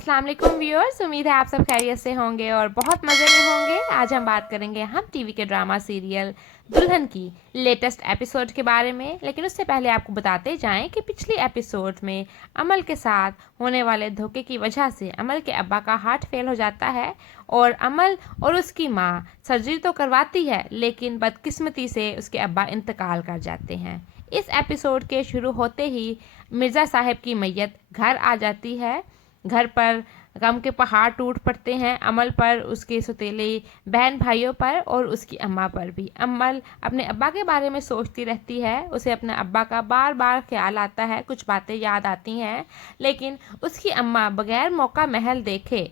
अस्सलाम वालेकुम व्यूअर्स, उम्मीद है आप सब खैरियत से होंगे और बहुत मज़े में होंगे। आज हम बात करेंगे हम टीवी के ड्रामा सीरियल दुल्हन की लेटेस्ट एपिसोड के बारे में। लेकिन उससे पहले आपको बताते जाएं कि पिछली एपिसोड में अमल के साथ होने वाले धोखे की वजह से अमल के अब्बा का हार्ट फेल हो जाता है और अमल और उसकी माँ सर्जरी तो करवाती है, लेकिन बदकिस्मती से उसके अब्बा इंतकाल कर जाते हैं। इस एपिसोड के शुरू होते ही मिर्ज़ा साहब की मैयत घर आ जाती है। घर पर गम के पहाड़ टूट पड़ते हैं, अमल पर, उसके सौतेले बहन भाइयों पर और उसकी अम्मा पर भी। अमल अपने अब्बा के बारे में सोचती रहती है, उसे अपने अब्बा का बार बार ख्याल आता है, कुछ बातें याद आती हैं, लेकिन उसकी अम्मा बगैर मौका महल देखे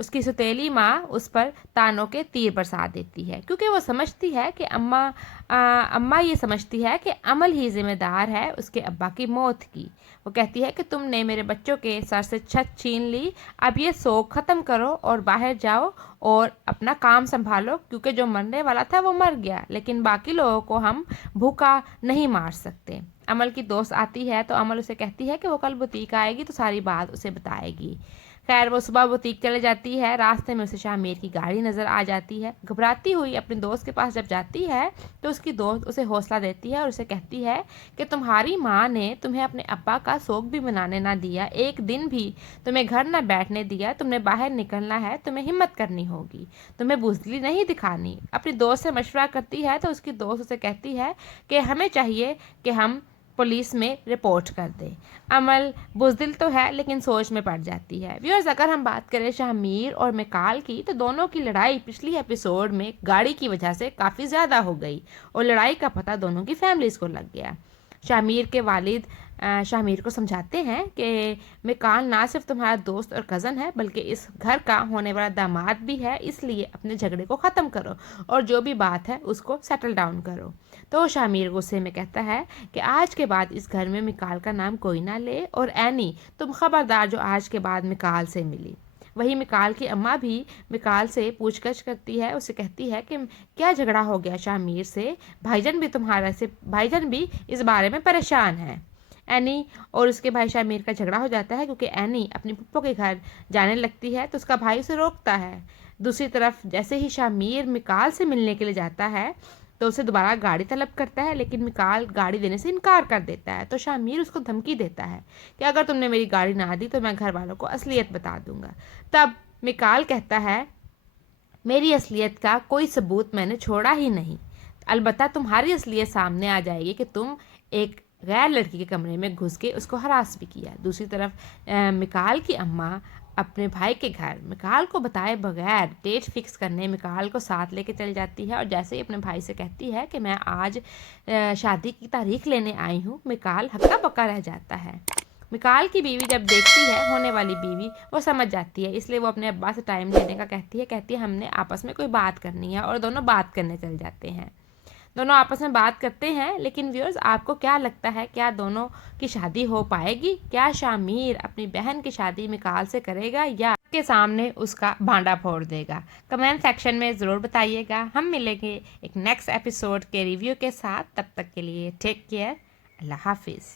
उसकी सौतेली माँ उस पर तानों के तीर बरसा देती है, क्योंकि वो समझती है कि अम्मा ये समझती है कि अमल ही जिम्मेदार है उसके अब्बा की मौत की। वो कहती है कि तुमने मेरे बच्चों के सर से छत छीन ली, अब ये शौक ख़त्म करो और बाहर जाओ और अपना काम संभालो, क्योंकि जो मरने वाला था वो मर गया, लेकिन बाकी लोगों को हम भूखा नहीं मार सकते। अमल की दोस्त आती है तो अमल उसे कहती है कि वो कल बुटीक आएगी तो सारी बात उसे बताएगी। खैर, वो सुबह बुटीक चले जाती है। रास्ते में उसे शामिर की गाड़ी नज़र आ जाती है। घबराती हुई अपने दोस्त के पास जब जाती है तो उसकी दोस्त उसे हौसला देती है और उसे कहती है कि तुम्हारी माँ ने तुम्हें अपने अब्बा का शौक भी मनाने ना दिया, एक दिन भी तुम्हें घर ना बैठने दिया, तुमने बाहर निकलना है, तुम्हें हिम्मत करनी होगी, तुम्हें बुज़दिली नहीं दिखानी। अपनी दोस्त से मशवरा करती है तो उसकी दोस्त उसे कहती है कि हमें चाहिए कि हम पुलिस में रिपोर्ट कर दे। अमल बुज़दिल तो है लेकिन सोच में पड़ जाती है। व्यूअर्स, अगर हम बात करें शामिर और मिकाल की, तो दोनों की लड़ाई पिछली एपिसोड में गाड़ी की वजह से काफ़ी ज़्यादा हो गई और लड़ाई का पता दोनों की फैमिलीज़ को लग गया। शामिर के वालिद शामिर को समझाते हैं कि मिकाल ना सिर्फ तुम्हारा दोस्त और कज़न है बल्कि इस घर का होने वाला दामाद भी है, इसलिए अपने झगड़े को ख़त्म करो और जो भी बात है उसको सेटल डाउन करो। तो शामिर गुस्से में कहता है कि आज के बाद इस घर में मिकाल का नाम कोई ना ले, और एनी तुम खबरदार जो आज के बाद मिकाल से मिली। वही मिकाल की अम्मा भी मिकाल से पूछगछ करती है, उसे कहती है कि क्या झगड़ा हो गया शामिर से, भाईजान भी इस बारे में परेशान है। एनी और उसके भाई शामिर का झगड़ा हो जाता है क्योंकि एनी अपनी पप्पो के घर जाने लगती है तो उसका भाई उसे रोकता है। दूसरी तरफ जैसे ही शामिर मिकाल से मिलने के लिए जाता है तो उसे दोबारा गाड़ी तलब करता है, लेकिन मिकाल गाड़ी देने से इनकार कर देता है। तो शामिर उसको धमकी देता है कि अगर तुमने मेरी गाड़ी ना दी तो मैं घर वालों को असलियत बता दूंगा। तब मिकाल कहता है, मेरी असलियत का कोई सबूत मैंने छोड़ा ही नहीं, अलबत्ता तुम्हारी असलियत सामने आ जाएगी कि तुम एक गैर लड़की के कमरे में घुस के उसको हरास भी किया। दूसरी तरफ मिकाल की अम्मा अपने भाई के घर मिकाल को बताए बगैर डेट फिक्स करने मिकाल को साथ लेके चल जाती है और जैसे ही अपने भाई से कहती है कि मैं आज शादी की तारीख लेने आई हूँ, मिकाल हक्का बक्का रह जाता है। मिकाल की बीवी जब देखती है होने वाली बीवी, वो समझ जाती है, इसलिए वो अपने अब्बा से टाइम लेने का कहती है हमने आपस में कोई बात करनी है, और दोनों बात करने चल जाते हैं। दोनों आपस में बात करते हैं, लेकिन व्यूअर्स, आपको क्या लगता है, क्या दोनों की शादी हो पाएगी? क्या शामिर अपनी बहन की शादी मिकाल से करेगा या के सामने उसका भांडा फोड़ देगा? कमेंट सेक्शन में ज़रूर बताइएगा। हम मिलेंगे एक नेक्स्ट एपिसोड के रिव्यू के साथ, तब तक के लिए टेक केयर, अल्लाह हाफिज़।